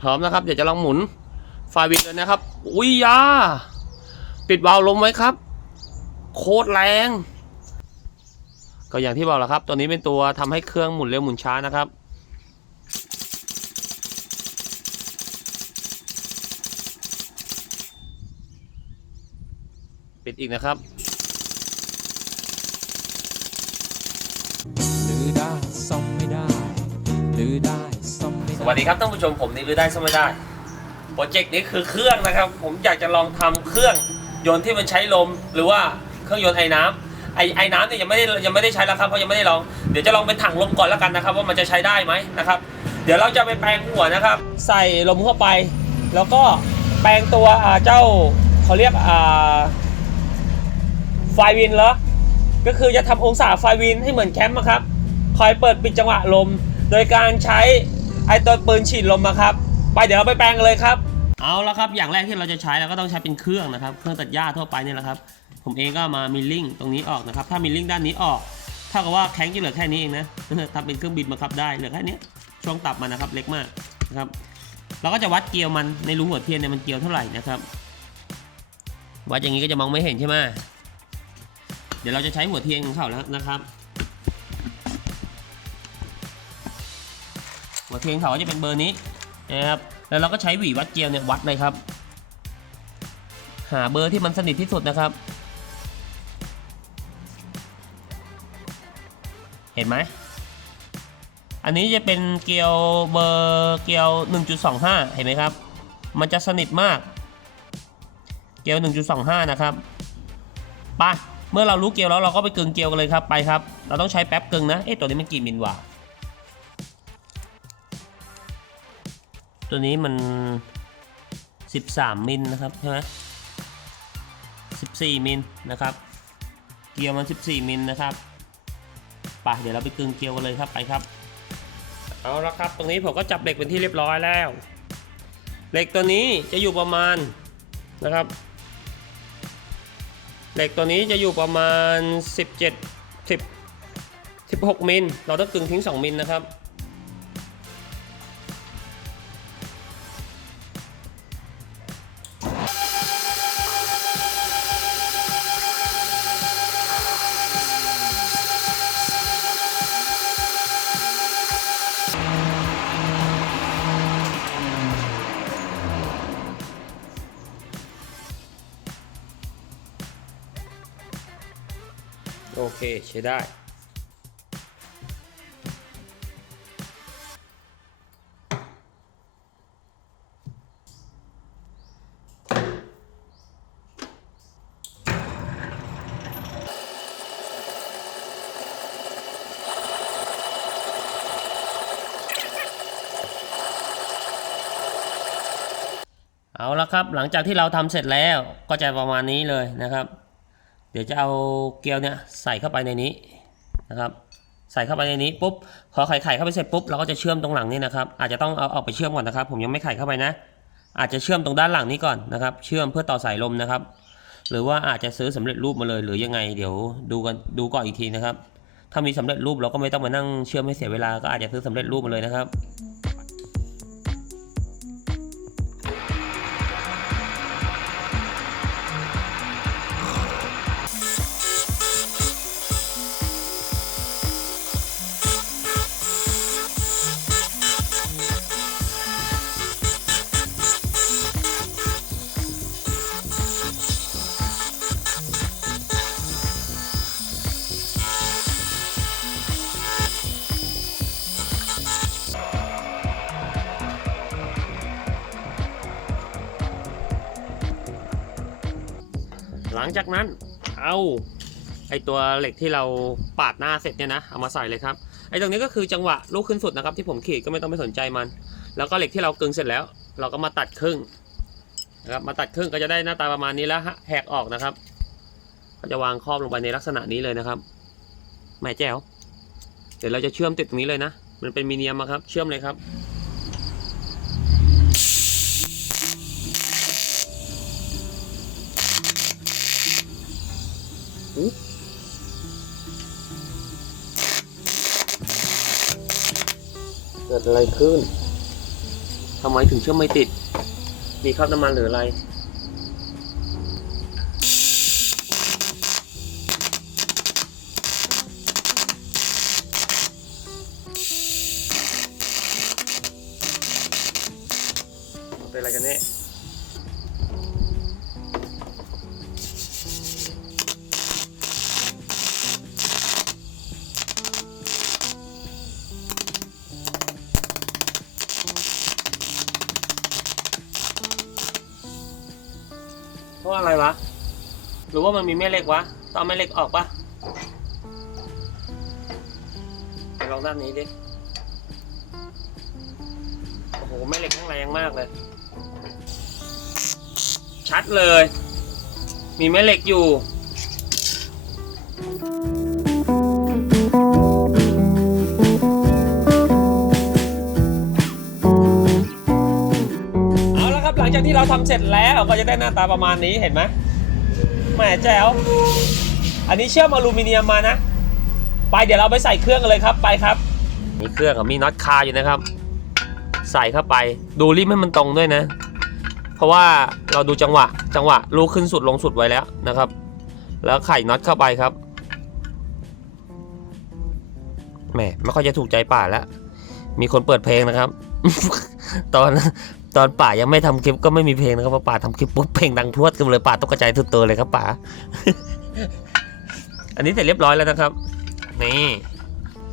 พร้อมนะครับ เดี๋ยวจะลองหมุนไฟวินเลยนะครับ อุ้ยยา ปิดวาล์วลมไว้ครับ โคตรแรง ก็อย่างที่บอกแหละครับ ตัวนี้เป็นตัวทำให้เครื่องหมุนเร็วหมุนช้านะครับปิดอีกนะครับหรือได้ซ่อมไม่ได้หรือได้ วัสดีครับท่านผู้ชมผมนี่รือได้สมัยได้โปรเจกต์นี้คือเครื่องนะครับ ผมอยากจะลองทำเครื่องยนต์ที่มันใช้ลม หรือว่าเครื่องยนต์ไอ้น้ำไอ้ไอ้น้ำเนี่ยยังไม่ได้ยังไม่ได้ใช้แล้วครับเพราะยังไม่ได้ลองเดี๋ยวจะลองเป็นถังลมก่อนแล้วกันนะครับ ว่ามันจะใช้ได้ไหมนะครับ เดี๋ยวเราจะไปแปลงหัวนะครับ ใส่ลมเข้าไป แล้วก็แปลงตัวเจ้าเขาเรียกไฟวินเหรอก็คือจะทำองศาไฟวินให้เหมือนแคมป์อะครับคอยเปิดปิดจังหวะลม โดยการใช้ ไอตัวปืนฉีดลมนะครับ ไปเดี๋ยวเราไปแปลงกันเลยครับ เอาละครับ อย่างแรกที่เราจะใช้เราก็ต้องใช้เป็นเครื่องนะครับ เครื่องตัดหญ้าทั่วไปเนี่ยแหละครับ ผมเองก็มามิลลิ่งตรงนี้ออกนะครับ ถ้ามิลลิ่งด้านนี้ออกเท่ากับว่าแข้งจะเหลือแค่นี้เองนะทำเป็นเครื่องบินบังคับได้ เหลือแค่นี้ช่วงตับมันนะครับ เล็กมากนะครับ เราก็จะวัดเกลียวมันในรูหัวเทียนเนี่ยมันเกลียวเท่าไหร่นะครับ วัดอย่างนี้ก็จะมองไม่เห็นใช่ไหมเดี๋ยวเราจะใช้หัวเทียนของเขาแล้วนะครับ หัวเทียนเขาจะเป็นเบอร์นี้นะครับ แล้วเราก็ใช้หวีวัดเกลียวเนี่ยวัดเลยครับ หาเบอร์ที่มันสนิทที่สุดนะครับ เห็นไหม อันนี้จะเป็นเกลียวเบอร์เกลียว 1.25 เห็นไหมครับ มันจะสนิทมาก เกลียว 1.25 นะครับไปเมื่อเรารู้เกลียวแล้วเราก็ไปกึงเกลียวกันเลยครับไปครับ เราต้องใช้แป๊บกึงนะ เอ๊ะตัวนี้มันกี่มิลวะ ตัวนี้มัน 13 มิลนะครับใช่ไหม14 มิลนะครับ เกลียวมัน 14 มิลนะครับไปเดี๋ยวเราไปกึงเกลียวกันเลยครับไปครับ เอาละครับ ตรงนี้ผมก็จับเหล็กเป็นที่เรียบร้อยแล้ว เหล็กตัวนี้จะอยู่ประมาณนะครับ เหล็กตัวนี้จะอยู่ประมาณ 17 10 16 มิล เราต้องกึงทิ้ง 2 มิลนะครับ เคใช้ได้เอาละครับ หลังจากที่เราทำเสร็จแล้วก็จะประมาณนี้เลยนะครับ เดี๋ยวจะเอาเกลียวเนี่ยใส่เข้าไปในนี้นะครับ ใส่เข้าไปในนี้ปุ๊บพอไข่ไข่เข้าไปเสร็จปุ๊บเราก็จะเชื่อมตรงหลังนี่นะครับ อาจจะต้องเอาออกไปเชื่อมก่อนนะครับ ผมยังไม่ไข่เข้าไปนะ อาจจะเชื่อมตรงด้านหลังนี้ก่อนนะครับ เชื่อมเพื่อต่อสายลมนะครับ หรือว่าอาจจะซื้อสำเร็จรูปมาเลย หรือยังไงเดี๋ยวดูกันดูก่อนอีกทีนะครับ ถ้ามีสำเร็จรูปเราก็ไม่ต้องมานั่งเชื่อมให้เสียเวลาก็อาจจะซื้อสำเร็จรูปมาเลยนะครับ หลังจากนั้นเอาไอตัวเหล็กที่เราปาดหน้าเสร็จเนี่ยนะเอามาใส่เลยครับไอตรงนี้ก็คือจังหวะลูกขึ้นสุดนะครับที่ผมขีดก็ไม่ต้องไปสนใจมัน แล้วก็เหล็กที่เรากึงเสร็จแล้ว เราก็มาตัดครึ่งนะครับมาตัดครึ่งก็จะได้หน้าตาประมาณนี้แล้วฮะแหกออกนะครับ ก็จะวางครอบลงไปในลักษณะนี้เลยนะครับแม่แจ๋วเดี๋ยวเราจะเชื่อมติดตรงนี้เลยนะ มันเป็นมีเนียมครับ เชื่อมเลยครับ เกิดอะไรขึ้นทำไมถึงเชื่อมไม่ติด มีคราบน้ำมันหรืออะไร หรือว่ามันมีแม่เหล็กวะต้องแม่เหล็กออกปะไปลองด้านนี้ดิ โอ้โห แม่เหล็กข้างในยังมากเลย ชัดเลย มีแม่เหล็กอยู่เอาละครับหลังจากที่เราทำเสร็จแล้วก็จะได้หน้าตาประมาณนี้เห็นไหม หมแจ๋วอันนี้เชื่อมอลูมิเนียมมานะ ไปเดี๋ยวเราไปใส่เครื่องกันเลยครับไปครับ มีเครื่องกับมีน็อตคาอยู่นะครับ ใส่เข้าไปดูริมให้มันตรงด้วยนะ เพราะว่าเราดูจังหวะ จังหวะลูกขึ้นสุดลงสุดไว้แล้วนะครับ แล้วไข่น็อตเข้าไปครับแหมไม่ค่อยจะถูกใจป่าแล้วมีคนเปิดเพลงนะครับ ตอน ตอนป่ายังไม่ทำคลิปก็ไม่มีเพลงนะครับพราะป่าทำคลิปปุ๊บเพลงดังพรวดกันเลยป่าตกกระจทุกตัวเลยครับป่า อันนี้เสร็จเรียบร้อยแล้วนะครับ นี่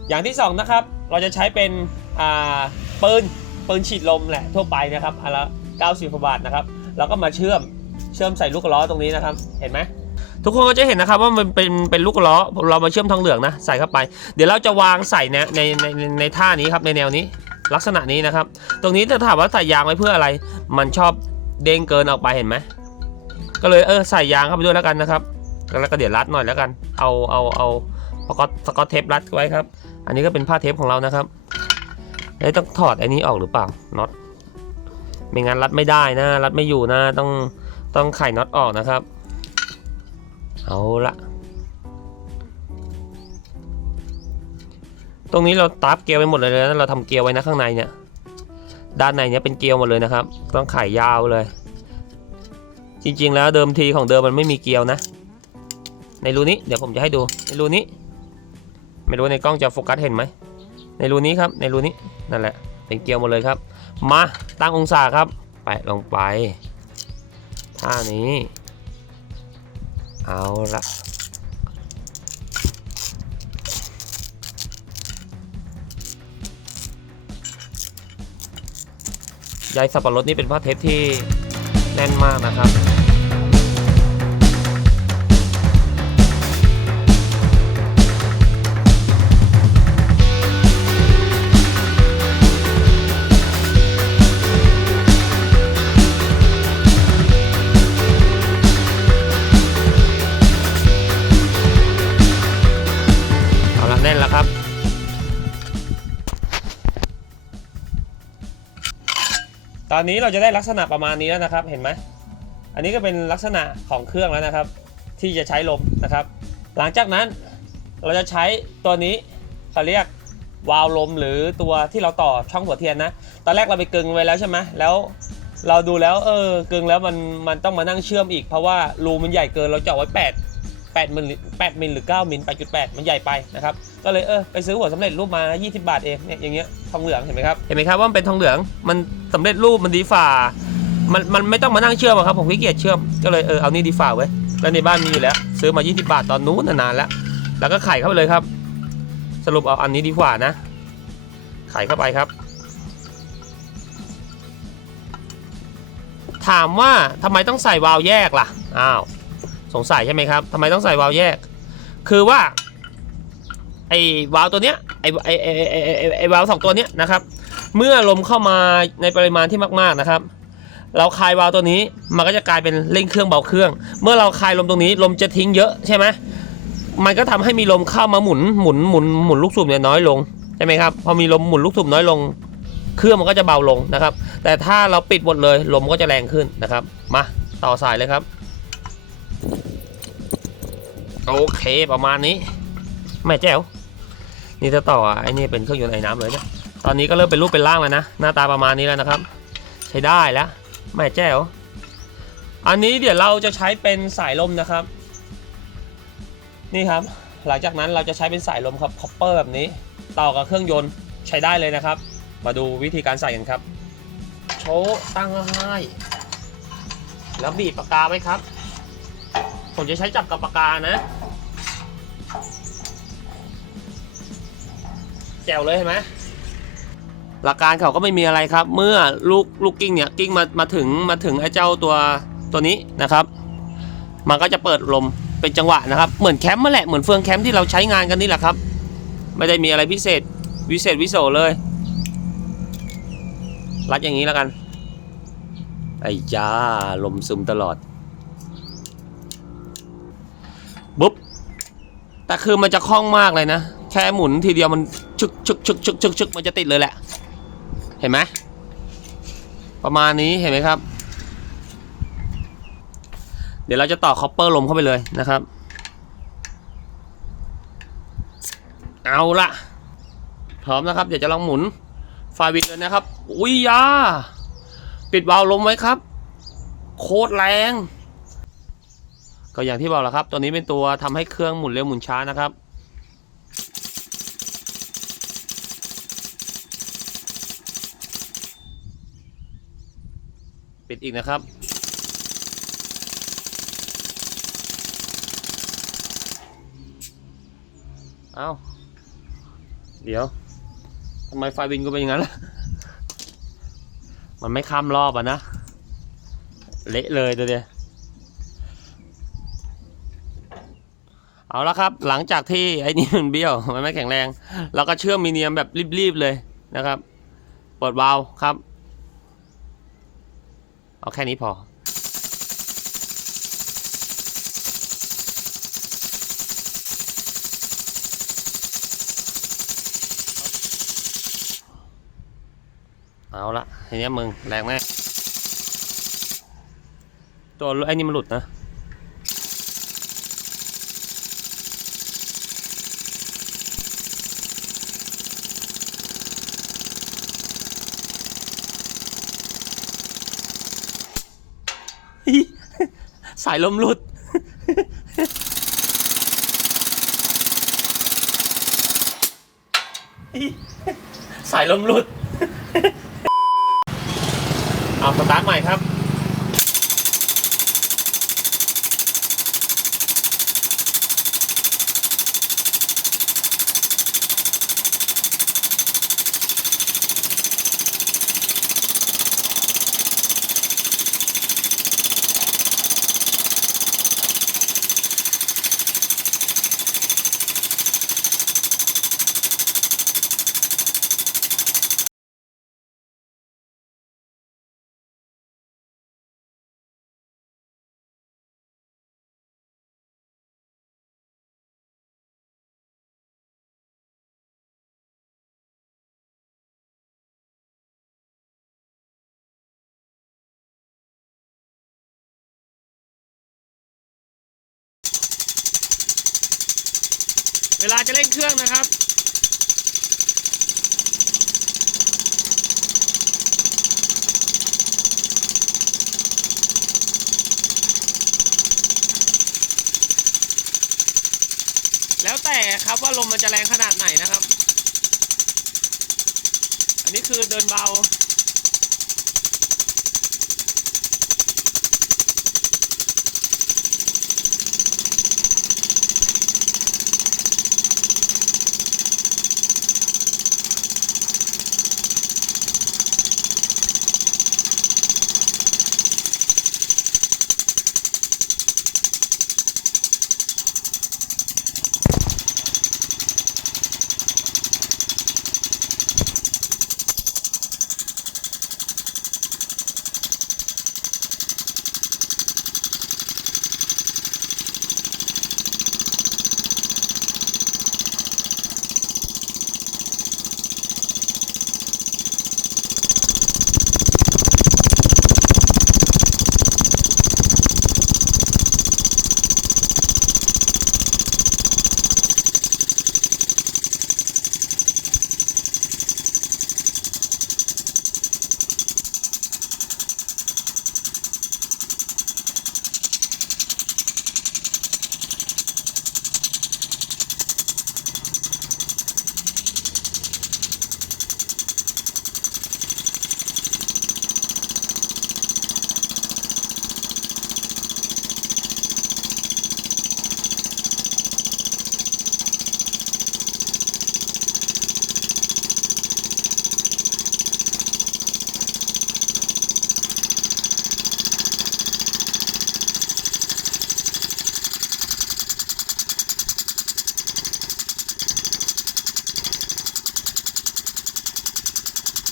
อย่างที่สองนะครับ เราจะใช้เป็นอ่าปืนปืนฉีดลมแหละทั่วไปนะครับอันละ90กว่าบาทนะครับแล้วก็มาเชื่อมเชื่อมใส่ลูกล้อตรงนี้นะครับ เห็นไหมทุกคนก็จะเห็นนะครับว่ามันเป็นเป็นลูกล้อเรามาเชื่อมทองเหลืองนะใส่เข้าไป เดี๋ยวเราจะวางใส่ในในในในท่านี้ครับในแนวนี้ ลักษณะนี้นะครับ ตรงนี้จะถามว่าใส่ยางไว้เพื่ออะไร มันชอบเด้งเกินออกไปเห็นไหมก็เลยเออใส่ยางเข้าไปด้วยแล้วกันนะครับแล้วก็เดี๋ยวรัดหน่อยแล้วกัน เอาเอาเอาสกอตสกอตเทปรัดไว้ครับ อันนี้ก็เป็นผ้าเทปของเรานะครับเอ้ยต้องถอดอันนี้ออกหรือเปล่าน็อตไม่งั้นรัดไม่ได้นะรัดไม่อยู่นะต้องต้องไขน็อตออกนะครับ เอาละ ตรงนี้เราตับเกลียวไปหมดเลยนะเราทำเกลียวไว้นะข้างในเนี่ย ด้านในเนี่ยเป็นเกลียวหมดเลยนะครับ ต้องไขยาวเลย จริงๆแล้วเดิมทีของเดิมมันไม่มีเกลียวนะ ในรูนี้เดี๋ยวผมจะให้ดู ในรูนี้ ไม่รู้ในกล้องจะโฟกัสเห็นไหม ในรูนี้ครับ ในรูนี้นั่นแหละ เป็นเกลียวหมดเลยครับ มาตั้งองศาครับ ไปลงไปท่านี้ เอาละ ใยสับปะรดนี่เป็นผ้าเทปที่แน่นมากนะครับ อนนี้เราจะได้ลักษณะประมาณนี้แล้วนะครับ เห็นไหม อันนี้ก็เป็นลักษณะของเครื่องแล้วนะครับ ที่จะใช้ลมนะครับ หลังจากนั้นเราจะใช้ตัวนี้เขาเรียกวาล์วลมหรือตัวที่เราต่อช่องหัวเทียนนะ ตอนแรกเราไปกึงไว้แล้วใช่ไหมแล้วเราดูแล้วเออกึงแล้วมันมันต้องมานั่งเชื่อมอีกเพราะว่ารูมันใหญ่เกินเราเจาะไว้ 8 8มิล8มิลหรือ 9มิล8.8 มันใหญ่ไปนะครับ ก็เลยเออไปซื้อหัวสำเร็จรูปมา 20 บาทเองเนี่ยอย่างเงี้ยทองเหลืองเห็นไหมครับเห็นไหมครับว่ามันเป็นทองเหลืองมันสำเร็จรูปมันดีฝ่ามันมันไม่ต้องมานั่งเชื่อมครับผมขี้เกียจเชื่อมก็เลยเออเอานี่ดีฝ่าไว้แล้วในบ้านมีอยู่แล้ว ซื้อมา 20 บาทตอนนู้นนานแล้ว แล้วก็ไขเข้าไปเลยครับ สรุปเอาอันนี้ดีกว่านะ ไขเข้าไปครับ ถามว่าทำไมต้องใส่วาล์วแยกล่ะอ้าว สงสัยใช่ไหมครับทำไมต้องใส่วาล์วแยก คือว่าไอ้วาล์วตัวเนี้ยไอ้ไอ้ไอ้ไอ้ไอ้ไอ้วาล์วสองตัวเนี้ยนะครับ เมื่อลมเข้ามาในปริมาณที่มากๆนะครับ เราคลายวาล์วตัวนี้มันก็จะกลายเป็นเร่งเครื่องเบาเครื่อง เมื่อเราคลายลมตรงนี้ลมจะทิ้งเยอะใช่ไหมมันก็ทำให้มีลมเข้ามาหมุนหมุนหมุนหมุนลูกสูบเนี่ยน้อยลงใช่ไหมครับพอมีลมหมุนลูกสูบน้อยลง เครื่องมันก็จะเบาลงนะครับ แต่ถ้าเราปิดหมดเลยลมก็จะแรงขึ้นนะครับ มาต่อสายเลยครับ โอเคประมาณนี้ แม่แจ๋วนี่จะต่อไอ้นี่เป็นเครื่องยนต์ไอ้น้ำเลยเนี่ยตอนนี้ก็เริ่มเป็นรูปเป็นร่างแล้วนะหน้าตาประมาณนี้แล้วนะครับ ใช้ได้แล้วแม่แจ๋วอันนี้เดี๋ยวเราจะใช้เป็นสายลมนะครับ นี่ครับ หลังจากนั้นเราจะใช้เป็นสายลมครับคอปเปอร์แบบนี้ ต่อกับเครื่องยนต์ใช้ได้เลยนะครับ มาดูวิธีการใส่กันครับ โชว์ตั้งให้แล้วบีบปากกาไว้ครับ ผมจะใช้จับกับปากกานะแจ๋วเลยเห็นไหมหลักการเขาก็ไม่มีอะไรครับ เมื่อลูกลูกกิ้งเนี่ยกิ้งมามาถึงมาถึงไอ้เจ้าตัวตัวนี้นะครับ มันก็จะเปิดลมเป็นจังหวะนะครับ เหมือนแคมป์มาแหละเหมือนเฟืองแคมป์ที่เราใช้งานกันนี่แหละครับ ไม่ได้มีอะไรพิเศษวิเศษวิโสเลย รัดอย่างนี้แล้วกันไอ้จ้าลมซึมตลอดบุ๊บ แต่คือมันจะคล่องมากเลยนะ แค่หมุนทีเดียวมันชึกชึกชึกชึกชึกชึกมันจะติดเลยแหละ เห็นไหมประมาณนี้เห็นไหมครับ เดี๋ยวเราจะต่อคอปเปอร์ลมเข้าไปเลยนะครับ เอาละพร้อมนะครับ เดี๋ยวจะลองหมุนไฟวิดเลยนะครับ อุ้ยยา ปิดวาล์วลมไว้ครับ โคตรแรง ก็อย่างที่บอกแล้วครับ ตัวนี้เป็นตัวทำให้เครื่องหมุนเร็วหมุนช้านะครับ ปิดอีกนะครับ เอาเดี๋ยวทำไมไฟวินก็เป็นอย่างนั้นล่ะ มันไม่ข้ามรอบอะนะ เละเลยเดี๋ยว เอาละครับ หลังจากที่ไอ้นี่มันเบี้ยวมันไม่แข็งแรงเราก็เชื่อมมีเนียมแบบรีบๆเลยนะครับเปิดวาล์วครับ เอาแค่นี้พอ เอาละทีนี้มึงแรงแน่ตัวไอ้นี่มันหลุดนะ สายลมหลุด สายลมหลุด เอาสตาร์ทใหม่ครับ วลาจะเร่งเครื่องนะครับ แล้วแต่ครับว่าลมมันจะแรงขนาดไหนนะครับ อันนี้คือเดินเบา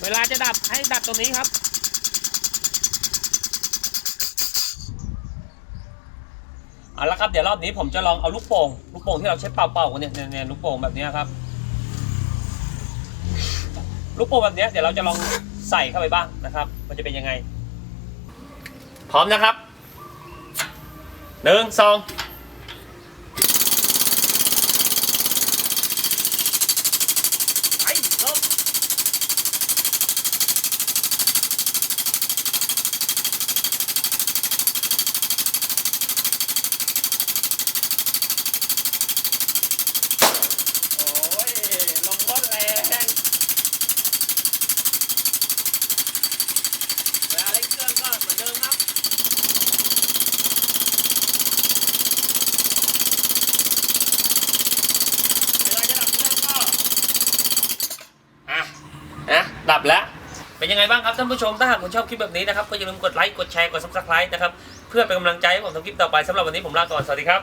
เวลาจะดับให้ดับตรงนี้ครับ เอาละครับเดี๋ยวรอบนี้ผมจะลองเอาลูกโป่งลูกโป่งที่เราใช้เป่าๆกันเนี่ยเนี่ยลูกโป่งแบบนี้ครับ ลูกโป่งแบบเนี้ยเดี๋ยวเราจะลองใส่เข้าไปบ้างนะครับ มันจะเป็นยังไง พร้อมนะครับหนึ่งสองไปลงโอ้ยลงรถแรงเวลาเล่นเครื่องก็เหมือนเดิมครับ เวลาจะดับเครื่องก็อะนะดับแล้ว เป็น ยังไงบ้างครับท่านผู้ชมถ้าหากคุณชอบคลิปแบบนี้นะครับก็อย่าลืมกดไลค์กดแชร์กด subscribe นะครับเพื่อเป็นกำลังใจให้ผมทำคลิปต่อไปสำหรับวันนี้ผมลาก่อนสวัสดีครับ